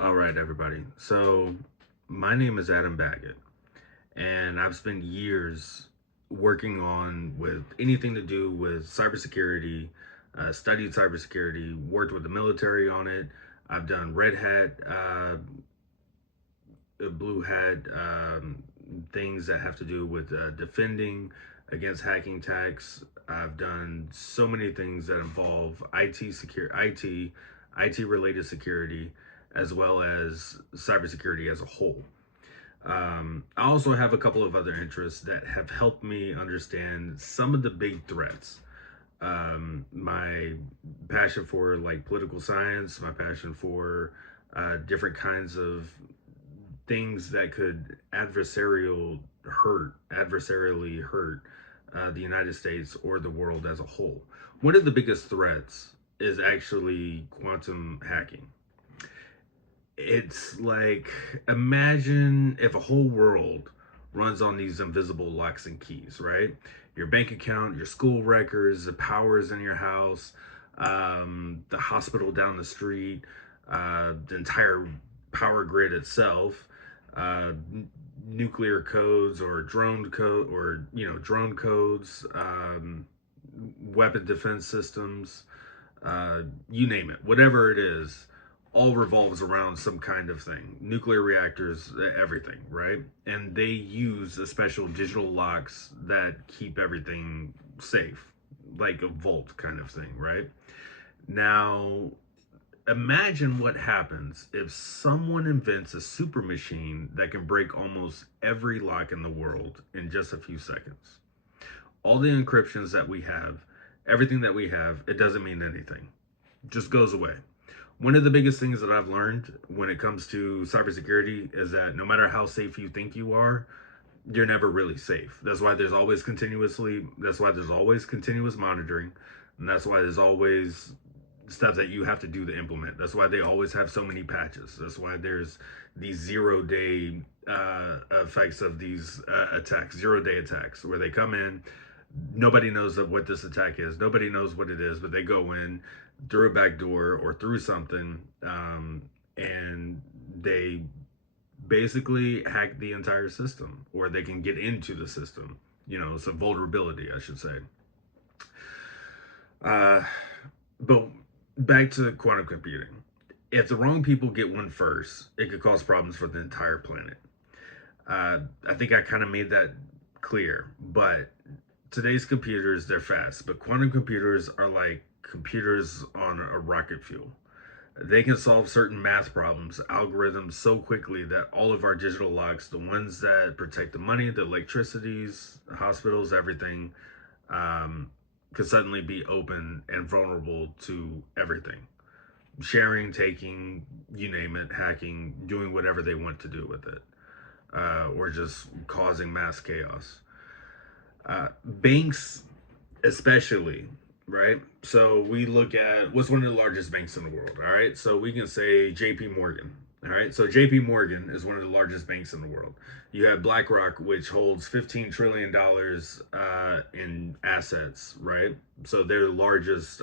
All right, everybody. So, my name is Adam Baggett, and I've spent years working on with anything to do with cybersecurity, studied cybersecurity, worked with the military on it. I've done red hat, blue hat, things that have to do with defending against hacking attacks. I've done so many things that involve IT related security, as well as cybersecurity as a whole. I also have a couple of other interests that have helped me understand some of the big threats. My passion for like political science, my passion for different kinds of things that could adversarially hurt the United States or the world as a whole. One of the biggest threats is actually quantum hacking. It's like, imagine if a whole world runs on these invisible locks and keys, right? Your bank account, your school records, the powers in your house, the hospital down the street, the entire power grid itself, uh, nuclear codes or drone codes, weapon defense systems, you name it, whatever it is, all revolves around some kind of thing. Nuclear reactors, everything, right? And they use a special digital locks that keep everything safe, like a vault kind of thing, right? Now, imagine what happens if someone invents a super machine that can break almost every lock in the world in just a few seconds. All the encryptions that we have, everything that we have, it doesn't mean anything. It just goes away. One of the biggest things that I've learned when it comes to cybersecurity is that no matter how safe you think you are, you're never really safe. That's why there's always continuous monitoring, and that's why there's always stuff that you have to do to implement. That's why they always have so many patches. That's why there's these 0 day effects of these attacks, 0 day attacks, where they come in, nobody knows of what this attack is, nobody knows what it is, but they go in through a back door or through something, and they basically hack the entire system, or they can get into the system. It's a vulnerability, I should say. uh, but back to quantum computing. If the wrong people get one first, it could cause problems for the entire planet. I think I kind of made that clear. But today's computers, they're fast, but quantum computers are like computers on a rocket fuel. They can solve certain math problems, algorithms so quickly that all of our digital locks, the ones that protect the money, the electricities, the hospitals, everything, um, could suddenly be open and vulnerable to everything. Sharing, taking, you name it, hacking, doing whatever they want to do with it, or just causing mass chaos. Banks, especially, right? So we look at what's one of the largest banks in the world, all right? So we can say JP Morgan, all right? So JP Morgan is one of the largest banks in the world. You have BlackRock, which holds $15 trillion in assets, right? So they're the largest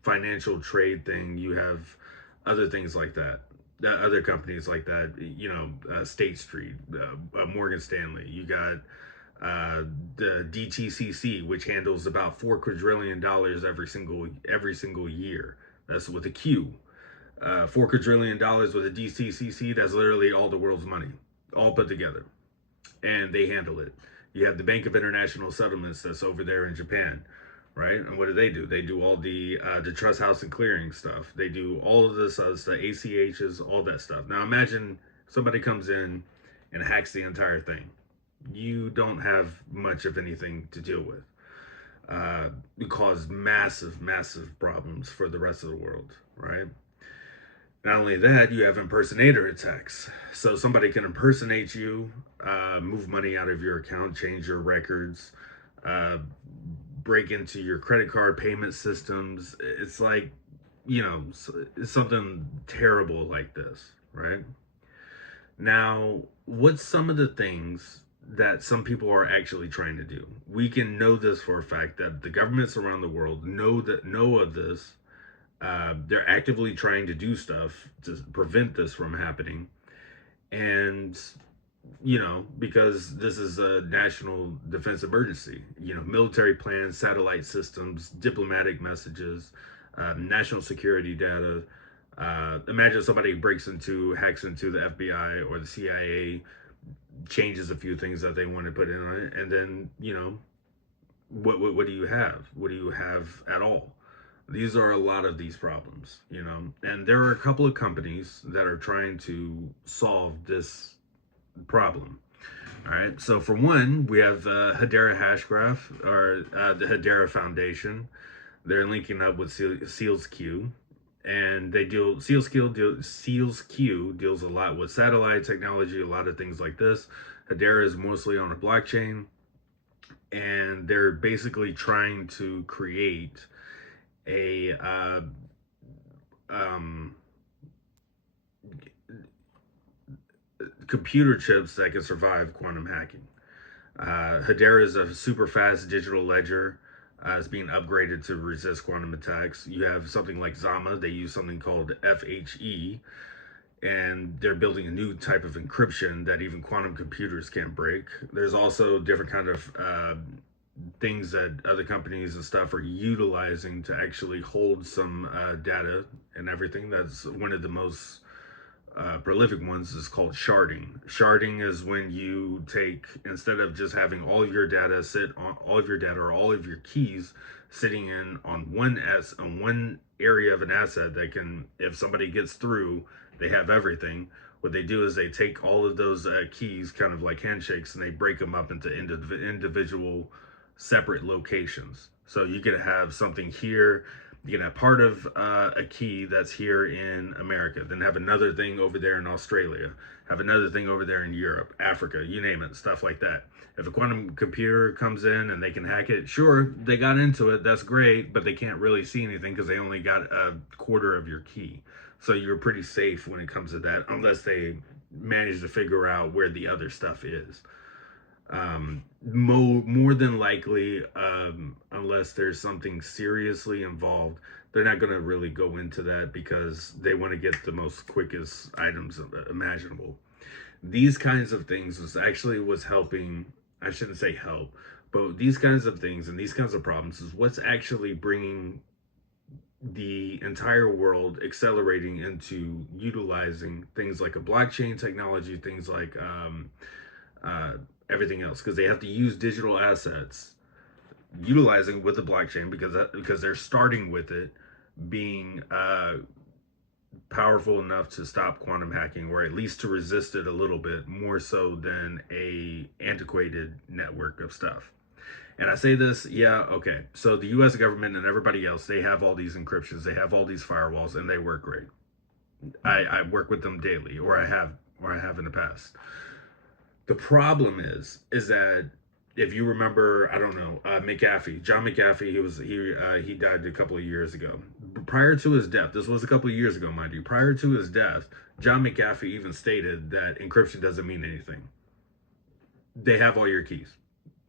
financial trade thing. You have other things like that. Other companies like that, State Street, Morgan Stanley. You got the DTCC, which handles about $4 quadrillion every single year. That's with a Q. $4 quadrillion with a DTCC. That's literally all the world's money, all put together, and they handle it. You have the Bank of International Settlements that's over there in Japan, right? And what do? They do all the trust house and clearing stuff. They do all of this, the ACHs, all that stuff. Now imagine somebody comes in and hacks the entire thing. You don't have much of anything to deal with. It cause massive, massive problems for the rest of the world, right? Not only that, you have impersonator attacks. So somebody can impersonate you, move money out of your account, change your records, uh, break into your credit card payment systems. It's like, it's something terrible like this, right? Now, what's some of the things that some people are actually trying to do? We can know this for a fact that the governments around the world know of this, They're actively trying to do stuff to prevent this from happening. And, because this is a national defense emergency, military plans, satellite systems, diplomatic messages, national security data. Imagine somebody hacks into the FBI or the CIA, changes a few things that they want to put in on it, and then, what do you have? What do you have at all? These are a lot of these problems, and there are a couple of companies that are trying to solve this problem. All right. So for one, we have Hedera Hashgraph, or the Hedera Foundation. They're linking up with SealsQ, and SealsQ deals a lot with satellite technology, a lot of things like this. Hedera is mostly on a blockchain, and they're basically trying to create a computer chips that can survive quantum hacking. Hedera is a super fast digital ledger. It's being upgraded to resist quantum attacks. You have something like Zama. They use something called FHE, and they're building a new type of encryption that even quantum computers can't break. There's also different kind of things that other companies and stuff are utilizing to actually hold some data and everything. That's one of the most prolific ones is called sharding. Sharding is when you take, instead of just having all of your data sit on all of your data or all of your keys sitting in on one area of an asset that can, if somebody gets through, they have everything. What they do is they take all of those keys, kind of like handshakes, and they break them up into individual separate locations. So you can have something here, you can have part of a key that's here in America, then have another thing over there in Australia, have another thing over there in Europe, Africa, you name it, stuff like that. If a quantum computer comes in and they can hack it, sure, they got into it, that's great, but they can't really see anything because they only got a quarter of your key. So you're pretty safe when it comes to that, unless they manage to figure out where the other stuff is. More than likely, unless there's something seriously involved, they're not going to really go into that because they want to get the most quickest items imaginable. These kinds of things was helping. I shouldn't say help, but these kinds of things and these kinds of problems is what's actually bringing the entire world accelerating into utilizing things like a blockchain technology, things like uh, everything else, because they have to use digital assets, utilizing with the blockchain because they're starting with it being powerful enough to stop quantum hacking, or at least to resist it a little bit more so than a antiquated network of stuff. And I say this, yeah, okay. So the US government and everybody else, they have all these encryptions, they have all these firewalls, and they work great. I work with them daily, or I have in the past. The problem is that if you remember, I don't know, McAfee, John McAfee, he died a couple of years ago. Prior to his death, this was a couple of years ago, mind you. Prior to his death, John McAfee even stated that encryption doesn't mean anything. They have all your keys.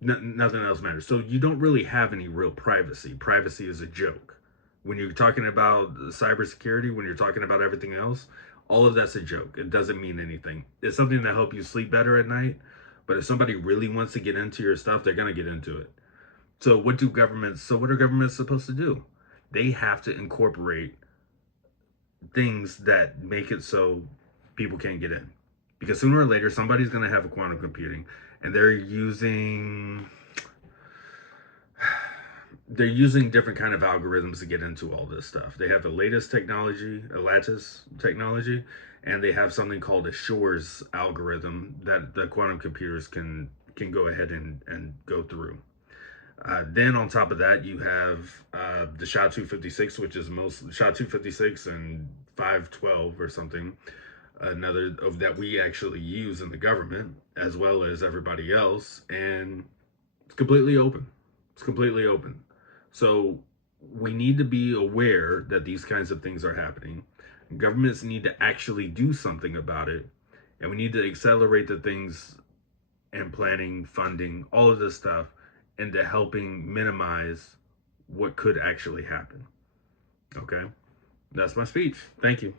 Nothing else matters. So you don't really have any real privacy. Privacy is a joke. When you're talking about cybersecurity, when you're talking about everything else, all of that's a joke. It doesn't mean anything. It's something to help you sleep better at night. But if somebody really wants to get into your stuff, they're going to get into it. So what are governments supposed to do? They have to incorporate things that make it so people can't get in. Because sooner or later, somebody's going to have a quantum computing, and they're using different kind of algorithms to get into all this stuff. They have the latest technology, a lattice technology, and they have something called a Shor's algorithm that the quantum computers can go ahead and go through. Then on top of that, you have the SHA-256, which is most SHA-256 and 512 or something, another of that we actually use in the government as well as everybody else, and it's completely open. It's completely open. So we need to be aware that these kinds of things are happening. Governments need to actually do something about it, and we need to accelerate the things and planning, funding, all of this stuff into helping minimize what could actually happen. Okay? That's my speech. Thank you.